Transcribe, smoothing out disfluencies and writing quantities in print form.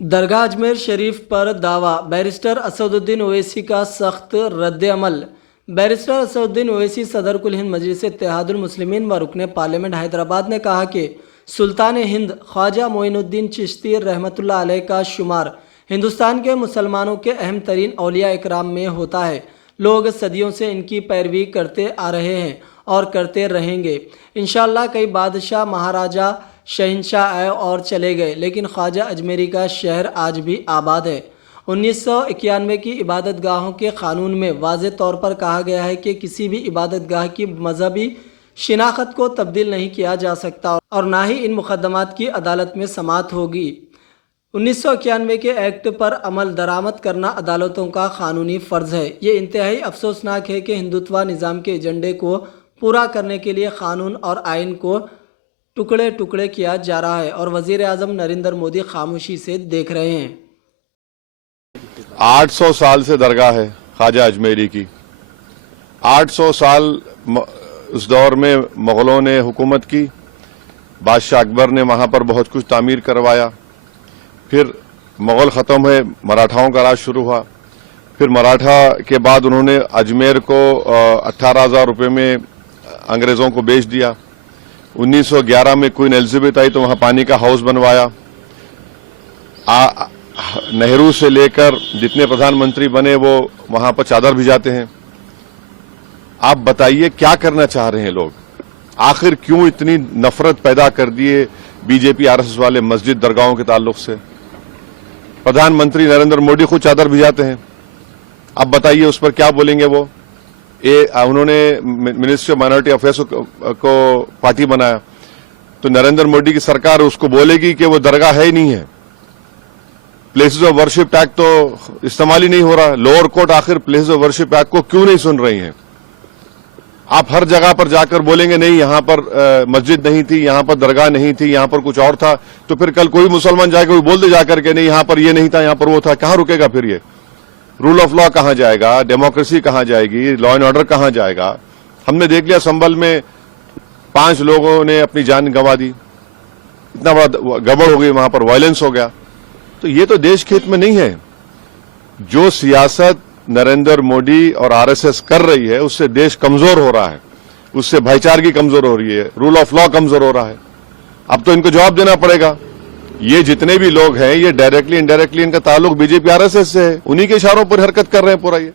दरगाह अजमेर शरीफ पर दावा, बैरिस्टर असदुद्दीन ओवैसी का सख्त रद्द-ए-अमल। बैरिस्टर असदुद्दीन ओवैसी सदर कुल हिंद मजलिस इत्तेहादुल मुस्लिमीन व रुकने पार्लियामेंट हैदराबाद ने कहा कि सुल्तान हिंद ख्वाजा मोइनुद्दीन चिश्ती रहमतुल्लाह अलैह का शुमार हिंदुस्तान के मुसलमानों के अहम तरीन औलिया इकराम में होता है। लोग सदियों से इनकी पैरवी करते आ रहे हैं और करते रहेंगे। इंशाअल्लाह कई बादशाह, महाराजा, शहंशाह आए और चले गए, लेकिन ख्वाजा अजमेरी का शहर आज भी आबाद है। 1991 की इबादत गाहों के कानून में वाज़े तौर पर कहा गया है कि किसी भी इबादत गाह की मजहबी शिनाख्त को तब्दील नहीं किया जा सकता और ना ही इन मुकदमात की अदालत में समाअत होगी। 1991 के एक्ट पर अमल दरामद करना अदालतों का कानूनी फ़र्ज़ है। ये इंतहाई अफसोसनाक है कि हिंदुत्व निज़ाम के एजेंडे को पूरा करने के लिए कानून और आइन को टुकड़े टुकड़े किया जा रहा है और वज़ीर आज़म नरेंद्र मोदी खामोशी से देख रहे हैं। 800 साल से दरगाह है ख्वाजा अजमेरी की। 800 साल उस दौर में मुग़लों ने हुकूमत की, बादशाह अकबर ने वहाँ पर बहुत कुछ तामीर करवाया। फिर मुग़ल ख़त्म हुए, मराठाओं का राज शुरू हुआ। फिर मराठा के बाद उन्होंने अजमेर को 18,000 रुपये में अंग्रेज़ों को बेच दिया। 1911 में क्वीन एलिजाबेथ आई तो वहाँ पानी का हाउस बनवाया। नेहरू से लेकर जितने प्रधानमंत्री बने वो वहाँ पर चादर भिजाते हैं। आप बताइए क्या करना चाह रहे हैं लोग? आखिर क्यों इतनी नफरत पैदा कर दिए बीजेपी आरएसएस वाले मस्जिद दरगाहों के ताल्लुक से? प्रधानमंत्री नरेंद्र मोदी खुद चादर भिजाते हैं। अब बताइए उस पर क्या बोलेंगे वो? उन्होंने मिनिस्ट्री ऑफ माइनॉरिटी अफेयर्स को पार्टी बनाया तो नरेंद्र मोदी की सरकार उसको बोलेगी कि वो दरगाह है ही नहीं है। प्लेसेस ऑफ वर्शिप एक्ट तो इस्तेमाल ही नहीं हो रहा। लोअर कोर्ट आखिर प्लेसेस ऑफ वर्शिप एक्ट को क्यों नहीं सुन रही है? आप हर जगह पर जाकर बोलेंगे नहीं यहां पर मस्जिद नहीं थी, यहां पर दरगाह नहीं थी, यहां पर कुछ और था, तो फिर कल कोई मुसलमान जाकर कोई बोल दे जाकर के नहीं यहां पर ये नहीं था, यहां पर वो था। कहां रुकेगा फिर ये? रूल ऑफ लॉ कहां जाएगा? डेमोक्रेसी कहां जाएगी? लॉ एंड ऑर्डर कहां जाएगा? हमने देख लिया संभल में 5 लोगों ने अपनी जान गंवा दी। इतना बड़ा गड़बड़ हो गई, वहां पर वायलेंस हो गया। तो ये तो देश के हित में नहीं है। जो सियासत नरेंद्र मोदी और आरएसएस कर रही है उससे देश कमजोर हो रहा है, उससे भाईचारगी कमजोर हो रही है, रूल ऑफ लॉ कमजोर हो रहा है। अब तो इनको जवाब देना पड़ेगा। ये जितने भी लोग हैं ये डायरेक्टली इनडायरेक्टली इनका ताल्लुक बीजेपी आरएसएस से है, उन्हीं के इशारों पर हरकत कर रहे हैं पूरा ये।